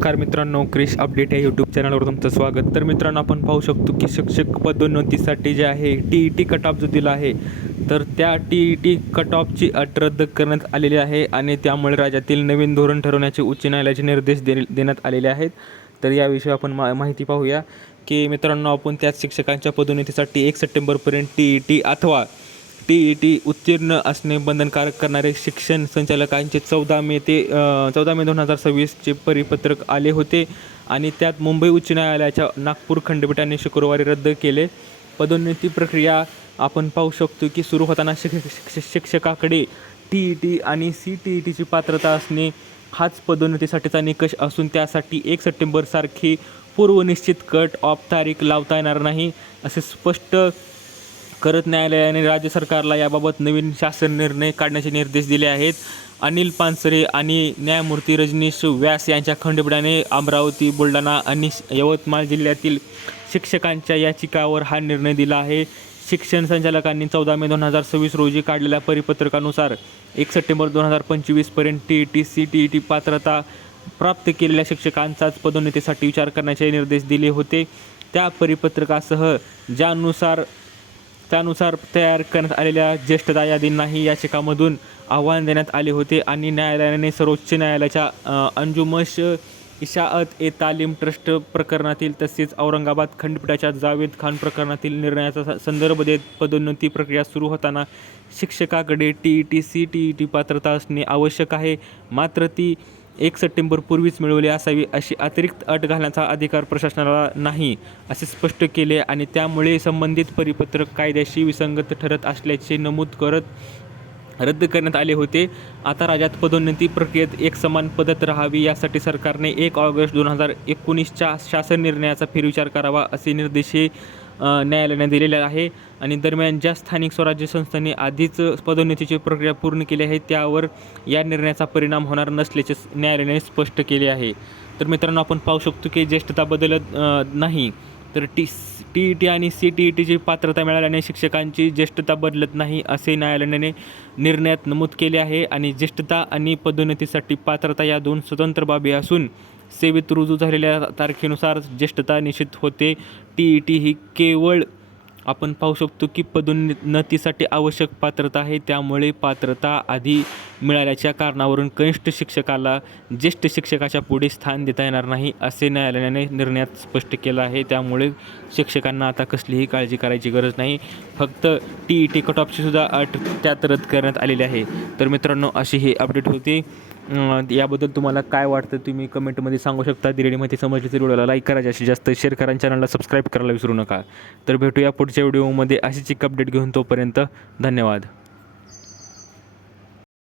नमस्कार मित्रांनो, क्रिश अपडेट या यूट्यूब चॅनलवर तुमचं स्वागत. तर मित्रांनो, आपण पाहू शकतो की शिक्षक पदोन्नतीसाठी जे आहे TET कट ऑफ जो दिला आहे, तर त्या TET कट ऑफची अट रद्द करण्यात आलेली आहे आणि त्यामुळे राज्यातील नवीन धोरण ठरवण्याचे उच्च न्यायालयाचे निर्देश देण्यात आलेले आहेत. तर याविषयी आपण माहिती पाहूया की मित्रांनो, आपण त्याच शिक्षकांच्या पदोन्नतीसाठी 1 सप्टेंबरपर्यंत TET अथवा TET उत्तीर्ण असणे बंधनकारक करणारे शिक्षण संचालकांचे 14 मे 2026चे परिपत्रक आले होते आणि त्यात मुंबई उच्च न्यायालयाच्या नागपूर खंडपीठाने शुक्रवारी रद्द केले. पदोन्नती प्रक्रिया आपण पाहू शकतो की सुरू होताना शिक्षकाकडे TET आणि CTETची पात्रता असणे हाच पदोन्नतीसाठीचा निकष असून त्यासाठी 1 सप्टेंबरसारखी पूर्वनिश्चित कट ऑफ तारीख लावता येणार नाही, असे स्पष्ट करत न्यायालयाने राज्य सरकारला याबाबत नवीन शासन निर्णय काढण्याचे निर्देश दिले आहेत. अनिल पानसरे आणि न्यायमूर्ती रजनीश व्यास यांच्या खंडपीठाने अमरावती, बुलढाणा आणि यवतमाळ जिल्ह्यातील शिक्षकांच्या याचिकावर हा निर्णय दिला आहे. शिक्षण संचालकांनी 14 मे 2026 रोजी काढलेल्या परिपत्रकानुसार 1 सप्टेंबर 2025पर्यंत TET CTET पात्रता प्राप्त केलेल्या शिक्षकांचाच पदोन्नतीसाठी विचार करण्याचे निर्देश दिले होते. त्या परिपत्रकासह त्यानुसार तयार करण्यात आलेल्या ज्येष्ठता यादींनाही याचिकामधून आव्हान देण्यात आले होते आणि न्यायालयाने सर्वोच्च न्यायालयाच्या अंजुमश इशाअत-ए-तालीम ट्रस्ट प्रकरणातील तसेच औरंगाबाद खंडपीठाच्या जावेद खान प्रकरणातील निर्णयाचा संदर्भ देत पदोन्नती प्रक्रिया सुरू होताना शिक्षकाकडे TET CTET पात्रता असणे आवश्यक आहे, मात्र ती 1 सप्टेंबरपूर्वीच मिळवली असावी अशी अतिरिक्त अट घालण्याचा अधिकार प्रशासनाला नाही, असे स्पष्ट केले आणि त्यामुळे संबंधित परिपत्रक कायद्याशी विसंगत ठरत असल्याचे नमूद करत रद्द करण्यात आले होते. आता राज्यात पदोन्नती प्रक्रियेत एकसमान पद्धत राहावी यासाठी सरकारने 1 ऑगस्ट 2019च्या शासन निर्णयाचा फेरविचार करावा असे निर्देशही न्यायालयाने दिलेले आहे. आणि दरम्यान ज्या स्थानिक स्वराज्य संस्थांनी आधीच पदोन्नतीची प्रक्रिया पूर्ण केली आहे त्यावर या निर्णयाचा परिणाम होणार नसल्याचे न्यायालयाने स्पष्ट केले आहे. तर मित्रांनो, आपण पाहू शकतो की ज्येष्ठता बदलत नाही, तर TET आणि CTETची पात्रता मिळाल्याने शिक्षकांची ज्येष्ठता बदलत नाही असे न्यायालयाने निर्णयात नमूद केले आहे. आणि ज्येष्ठता आणि पदोन्नतीसाठी पात्रता या 2 स्वतंत्र बाबी असून सेवेत रुजू झालेल्या तारखेनुसार ज्येष्ठता निश्चित होते. TET ही केवळ आपण पाहू शकतो की पदोन्नतीसाठी आवश्यक पात्रता आहे, त्यामुळे पात्रता आधी मिळाल्याच्या कारणावरून कनिष्ठ शिक्षकाला ज्येष्ठ शिक्षकाच्या पुढे स्थान देता येणार नाही असे न्यायालयाने निर्णयात स्पष्ट केलं आहे. त्यामुळे शिक्षकांना आता कसलीही काळजी करायची गरज नाही, फक्त TET कट ऑफची सुद्धा अट त्यात रद्द करण्यात आलेली आहे. तर मित्रांनो, अशी ही अपडेट होती. याबद्दल तुम्हाला काय वाटतं तुम्ही कमेंटमध्ये सांगू शकता. दिलेली माहिती समजली तर व्हिडिओला लाईक करा, जास्तीत जास्त शेअर करा आणि चॅनलला सबस्क्राईब करायला विसरू नका. तर भेटूया पुढच्या व्हिडिओमध्ये अशीच एक अपडेट घेऊन. तोपर्यंत धन्यवाद.